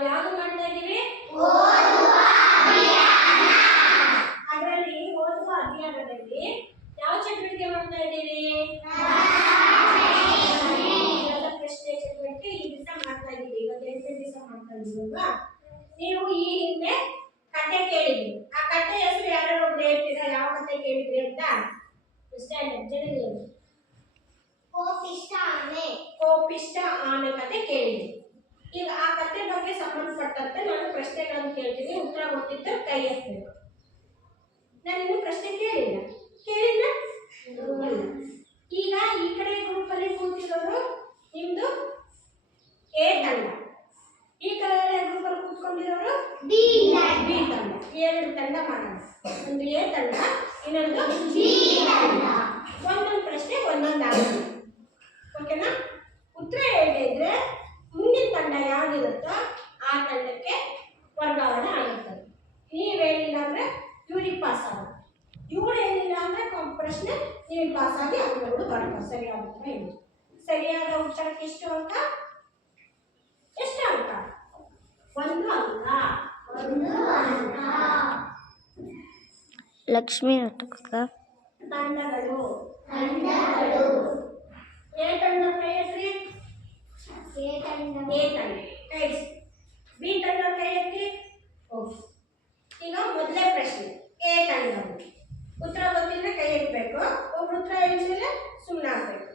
ನಾವು ಯಾವುದು ಮಾಡ್ತಾ ಇದ್ದೀವಿ? ಅದರಲ್ಲಿ ಓದುವ ಅಭಿಯಾನದಲ್ಲಿ ಯಾವ ಚಟುವಟಿಕೆ ಮಾಡ್ತಾ ಇದ್ದೀವಿ? ಪ್ರಶ್ನೆ ಚಟುವಟಿಕೆ ಈ ದಿವಸ ಮಾಡ್ತಾ ಇದ್ದೀವಿ. ಇವತ್ತು 8ನೇ ದಿವಸ ಮಾಡ್ತಾ ಇದ್ದೀವಲ್ವಾ? ನೀವು ಈ ಹಿಂದೆ ಕತೆ ಕೇಳಿದ್ರಿ. ಆ ಕತೆ ಹೆಸರು ಯಾರು ಒಬ್ರು ಹೇಳ್ತೀರಾ? ಯಾವ ಕತೆ ಕೇಳಿದ್ರಿ ಅಂತ? ಕೋಪಿಷ್ಟ ಆನೆ ಕತೆ ಕೇಳಿದ್ರಿ. ಈಗ ಆ ಕತೆ ಬಗ್ಗೆ ಸಂಬಂಧಪಟ್ಟಂತೆ ನಾನು ಪ್ರಶ್ನೆಗಳನ್ನು ಕೇಳ್ತೀನಿ. ಉತ್ತರ ಗೊತ್ತಿದ್ದರೆ ಕೈ ಎತ್ತಬೇಕು. ನಾನು ಇನ್ನು ಪ್ರಶ್ನೆ ಕೇಳಿಲ್ಲ. ಈಗ ಈ ಕಡೆ ಗ್ರೂಪ್ ಅಲ್ಲಿ ಕೂತಿರೋರು ನಿಮ್ದು ಎ ತಂಡ, ಈ ಕಡೆ ಗ್ರೂಪ್ ಅಲ್ಲಿ ಕೂತ್ಕೊಂಡಿರೋರು ಬಿ ತಂಡ. ಎರಡು ತಂಡ ಮಾಡೋಣ. ಒಂದು ಎ ತಂಡ, ಇನ್ನೊಂದು ಬಿ ತಂಡ. ಒಂದೊಂದು ಪ್ರಶ್ನೆ ಒಂದೊಂದು ಆಗುತ್ತೆ. ಓಕೆನಾ? ಉತ್ತರ ಹೇಳದೇ ಇದ್ರೆ ಮುಂದಿನ ತಂಡ ಯಾವ್ದಿರುತ್ತೋ ಆ ತಂಡಕ್ಕೆ ವರ್ಗಾವಣೆ ಆಗುತ್ತದೆ. ನೀವು ಹೇಳಿಲ್ಲ ಅಂದ್ರೆ ಇವ್ರಿಗೆ ಪಾಸ್ ಆಗುತ್ತೆ. ಇವ್ರು ಹೇಳಿಲ್ಲ ಅಂದ್ರೆ ಪ್ರಶ್ನೆ ನೀವು ಪಾಸ್ ಆಗಿ ಅಂಕಗಳು ಬರುತ್ತೆ. ಸರಿಯಾದ ಉತ್ತರ ಹೇಳಿ. ಸರಿಯಾದ ಉತ್ತರಕ್ಕೆ ಎಷ್ಟು ಅಂಕ? ಎಷ್ಟು ಅಂಕ? 1 ಅಂಕ. ಲಕ್ಷ್ಮಿ ನಾಟಕ ತಂಡಗಳು ಎ ತಂಡ ಕೈ ಎತ್ತಿ. ಎ ತಂಡ ಕೈ ಎತ್ತಿ. ಬಿ ತಂಡ ಕೈ ಎತ್ತಿ. ಈಗ ಮೊದಲೇ ಪ್ರಶ್ನೆ ಎ ತಂಡವು ಉತ್ತರ ಗೊತ್ತಿದ್ರೆ ಕೈ ಎತ್ತಬೇಕು. ಒಬ್ರು ಉತ್ತರ ಹೇಳಿದ್ರೆ ಸುಮ್ಮನೆ ಆಗ್ಬೇಕು.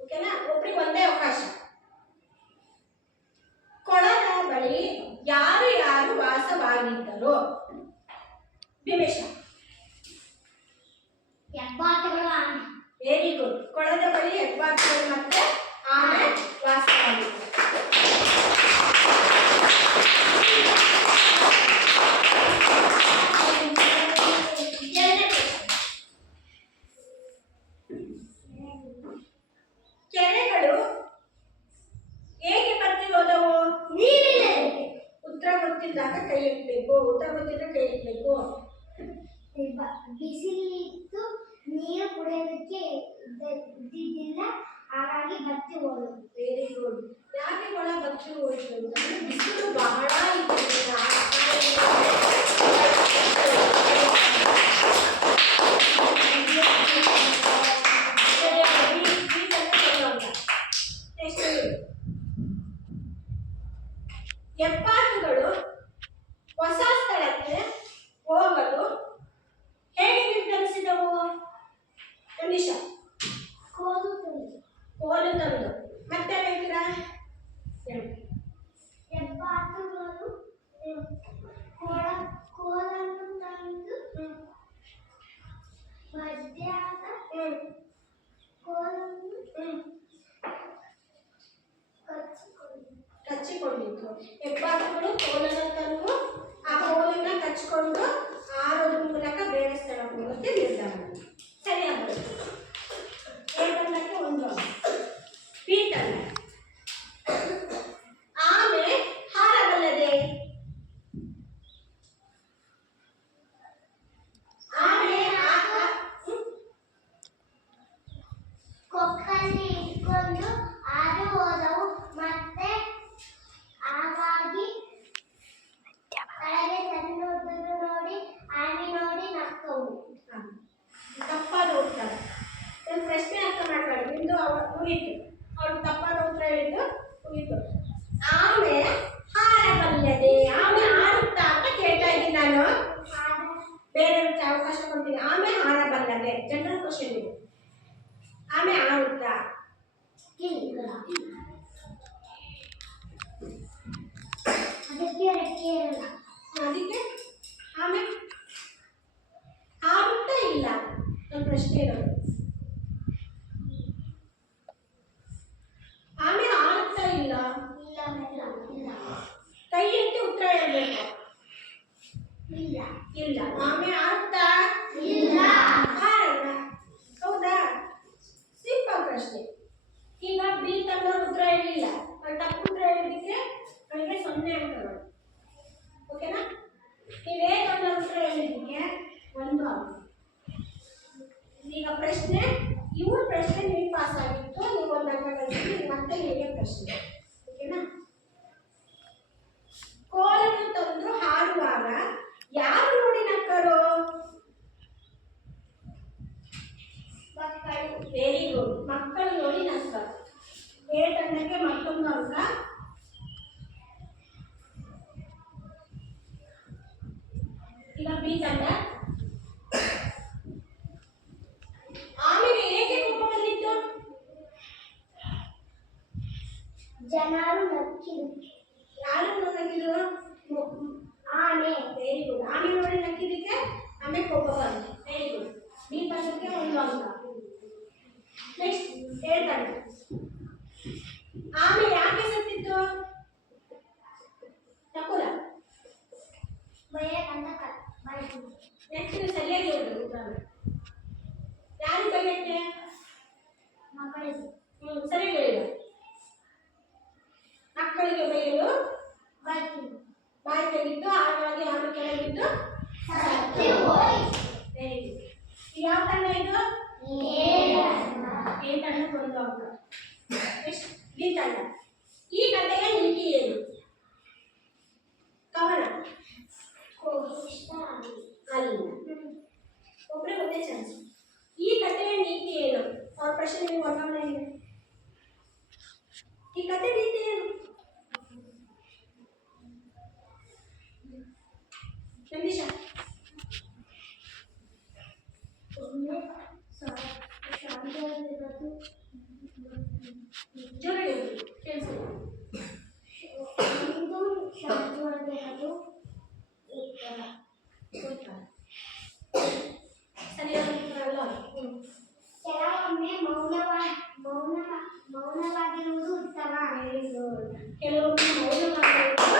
ಓಕೆನಾ? ಒಬ್ರಿಗೆ ಒಂದೇ ಅವಕಾಶ. ಕೊಳದ ಬಳಿ ಯಾರು ಯಾರು ವಾಸವಾಗಿದ್ದರು? ಭೀಮೇಶ. Very good. ಕೊಳದ ಬಳಿ ಹೆಬ್ಬಾತುಗಳು ಮತ್ತೆ ಆನೆ ವಾಸವಾಗಿದ್ದರು. ಕೆರೆಗಳು ಹೇಗೆ ಬತ್ತಿ ಹೋದವು? ಉತ್ತರ ಗೊತ್ತಿದ್ದಾಗ ಕೈ ಎತ್ತಬೇಕು. ಉತ್ತರ ಗೊತ್ತಿದ್ರೆ ಕೈ ಎತ್ತಬೇಕು. ಬಿಸಿಲಿತ್ತು, ನೀರು ಕುಡಿಯೋದಕ್ಕೆ ಇದ್ದಿದ್ದಿಲ್ಲ, ಹಾಗಾಗಿ ಬತ್ತಿ ಹೋದವು. Very good. ಯಾಕೆ ಕೊಳ ಬತ್ತಿ ಹೋಯಿತು ಅಂತಂದ್ರೆ ಬಿಸಿಲು ಬಹಳ ಇತ್ತು. ಹೆಬ್ಬಾತುಗಳು ಹೊಸ ಸ್ಥಳಕ್ಕೆ ಹೋಗಲು ಹೇಗೆ ನಿರ್ಧರಿಸಿದವು? ಅನಿಶಾ. ಕೋಲು ತಂದು. ಮತ್ತೆ ಹೇಳ್ತೀರಾ? ಹೆಬ್ಬಾತುಗಳು ಕೋಲನ್ನು ತಂದು ಮಧ್ಯಾಹ್ನ ಕೋಲನ್ನು ಕಚ್ಚಿಕೊಂಡಿತ್ತು. ಹೆಬ್ಬಾತುಗಳು ಕೋಲನ್ನು ತಂದು ಆ ಕೋಲನ್ನ ಕಚ್ಚಿಕೊಂಡು ಆರೋದ್ರ ಮೂಲಕ ಬೇರೆ ಸ್ಥಳಕ್ಕೆ ಹೋಗೋಕ್ಕೆ ನಿರ್ಧಾರ ಮಾಡಿತು. ಸರಿಯಾದ ಎ ತಂಡಕ್ಕೆ 1 ಅಂಕ. ಬಿ ತಂಡ ಆಮೆ ಹಾರಬಲ್ಲದೆ? ಆಮೆ ಕೊಕ್ಕಲ್ಲಿ ಇಟ್ಕೊಂಡು ಹಾದು ಹೋದವು. ಮತ್ತೆ ಹಾಗಾಗಿ ಕೆಳಗೆ ಸಣ್ಣದನ್ನು ನೋಡಿ ಆಮೆ ನೋಡಿ ನಕ್ಕವು. ತಪ್ಪಾದ ಉತ್ತರ. ಒಂದು ಪ್ರಶ್ನೆ ಅರ್ಥ ಮಾಡ್ಕೊಳ್ಳಿ. ನಿಮ್ದು ಮುಗೀತು. ಅವ್ರು ತಪ್ಪಾದ ಉತ್ತರ ಹೇಳಿದ್ದು ಮುಗೀತು. ಆಮೆ ಹಾರಬಲ್ಲದೆ. ಆಮೆ ಹಾರುತ್ತಾ ಅಂತ ಕೇಳ್ತಾ ಇದ್ದೀನಿ ನಾನು. ಬೇರೆಯವ್ರಿಗೆ ಅವಕಾಶ ಕೊಡ್ತೀನಿ. ಆಮೆ ಹಾರಬಲ್ಲದೆ ಜನರಲ್ ಕ್ವಶನ್ ಇದು. ಆಮೆ ಹಾರುತ್ತಾ? ಅದಕ್ಕೆ ರೆಕ್ಕೆ ಇರಲ್ಲ. ಅದಕ್ಕೆ ಆಮೆ ಹಾರುತ್ತಾ ಇಲ್ಲ ನನ್ನ ಪ್ರಶ್ನೆ ಇರೋದು. ಆಮೆ ಹಾರುತ್ತಾ ಇಲ್ಲ. ಕೈ ಎತ್ತಿ ಉತ್ತರ ಹೇಳ್ಬೇಕು. ಇಲ್ಲ. ಆಮೆ ಹಾರುತ್ತಾ? ಹಾರಲ್ಲ. ಹೌದಾ? ಸಿಂಪಲ್ ಪ್ರಶ್ನೆ. ಈಗ ಬಿ ತಂಡ ಉತ್ತರ ಹೇಳಿಲ್ಲ. ತಪ್ಪು ಉತ್ತರ ಹೇಳಿದ್ದಕ್ಕೆ ನನಗೆ 0 ಅಂಕಗಳು. ಓಕೆನಾ? ನೀವೇ ತಂಡ ಉತ್ತರ ಹೇಳಿದ್ದಕ್ಕೆ 1 ಅಂಕ. ಈಗ ಪ್ರಶ್ನೆ ಇವ್ರ ಪ್ರಶ್ನೆ ನೀವು ಪಾಸ್ ಆಗಿತ್ತು. ನೀವು 1 ಅಂಕ ಗಳಿಸಿ ಮತ್ತೆ ನಿಮಗೆ ಪ್ರಶ್ನೆ. ಓಕೆನಾ? ಬಿ ತಂಡ. ಆಮೇಲೆ ಏಕೆ ಕೋಪ ಬಂದಿತ್ತು? ಜನರು ನಕ್ಕಿದ್ರು. ಯಾರು ನಕ್ಕಿದ್ರು? ಆನೆ. Very good. ಆಮೇಲೆ ನೋಡಿ ನಕ್ಕಿದ್ದಕ್ಕೆ ಆಮೇಲೆ ಕೋಪ ಬಂತು. Very good. ಬಿ ತಂಡಕ್ಕೆ ಒಂದು ಅಂಕ. ನೆಕ್ಸ್ಟ್ ಎ ತಂಡ. ಆಮೇಲೆ ಯಾಕೆ ಸತ್ತಿತ್ತು? ತಪ್ಪುಲ. ಭಯ ಕಂಡ ಬಾಯ್ತು. ನೆಕ್ಸ್ಟ್ ಸರಿಯಾಗಿ ಹೇಳಿ ಉತ್ತರ. ಯಾರು ಬೈಯಕ್ಕೆ? ಮಕ್ಕಳಿಗೆ. ಸರಿ ಹೇಳಿದ. ಮಕ್ಕಳಿಗೆ ಬೈಯಲು ಬಾಯ್ತು. ಬಾಯಿ ತೆಗಿತ್ತು, ಹಾಗಾಗಿ ಹಾಡು ಕೆಳಗಿದ್ದು ಸತ್ಯ ಹೋಯ್ತು. Very good. ಯಾವ ತಂಡ ಇದು? ಎ ತಂಡ ಒಂದು ಅಂಕ. ನೆಕ್ಸ್ಟ್ ಬಿ ತಂಡ. ಈ ಕಥೆಯ ನೀತಿ ಏನು? ಕವನ ಇಷ್ಟ ಅಲ್ಲ. ಒಬ್ಬರೇ ಒಂದೇ ಚಾನ್ಸ್. ಈ ಕಥೆಯ ನೀತಿ ಏನು? ಅವ್ರ ಪ್ರಶ್ನೆ ನಿಮಗೆ ವರ್ಗಾವಣೆ ಇದೆ. ಈ ಕಥೆ ನೀತಿ ಏನು? ನಂದೀಶ ಒಮ್ಮೆ ಶಾಂತಿಯಾಗಿರೋದು. ಜೋರಾಗಿ ಕೇಳಿಸಿ. ಒಂದು ಶಾಂತಿಯಾಗಿರೋದು ಉತ್ತರ. ಸರಿಯಾದ ಉತ್ತರ ಅಲ್ಲ. ಕೆಲವೊಮ್ಮೆ ಮೌನವಾಗಿರುವುದು ಉತ್ತಮ. ಕೆಲವೊಮ್ಮೆ ಮೌನವಾಗಿರುವುದು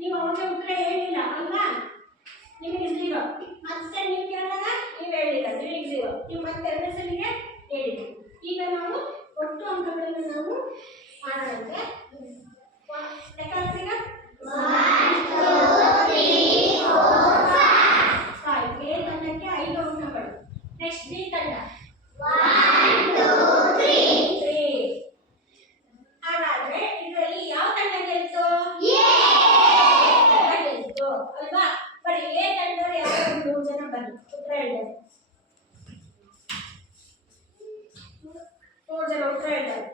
ನೀವು ಅವಾಗ ಉತ್ತರ ಹೇಳಿಲ್ಲ ಅಲ್ವಾ? ನಿಮಗೆ 0. ಮತ್ತೆ ನೀವು ಕೇಳಿದಾಗ ನೀವು ಹೇಳಿಲ್ಲ, ನಿಮಗೆ 0. ನೀವು ಮತ್ತೆ ಎರಡನೇ ಸಲಿಗೆ ಹೇಳಿಲ್ಲ. ಈಗ ನಾವು ಒಟ್ಟು ಅಂಕಗಳನ್ನು ನಾವು ಮಾಡೋಣಂತೆ. ಲೆಕ್ಕಾಚಾರ 5. ಎ ತಂಡಕ್ಕೆ 5 ಅಂಕಗಳು. ನೆಕ್ಸ್ಟ್ ಬಿ ತಂಡ 3. ಹಾಗಾದ್ರೆ ಇದರಲ್ಲಿ ಯಾವ ತಂಡ ಗೆಲ್ತು? ಗೆಲ್ತು ಅಲ್ವಾ? ಬರೀ ಎ ತಂಡದವರು ಯಾರೋ 3 ಜನ ಬನ್ನಿ ಉತ್ತರ ಹೇಳಿದ್ದಾರೆ. 3 ಜನ ಉತ್ತರ ಹೇಳಿದ್ದಾರೆ.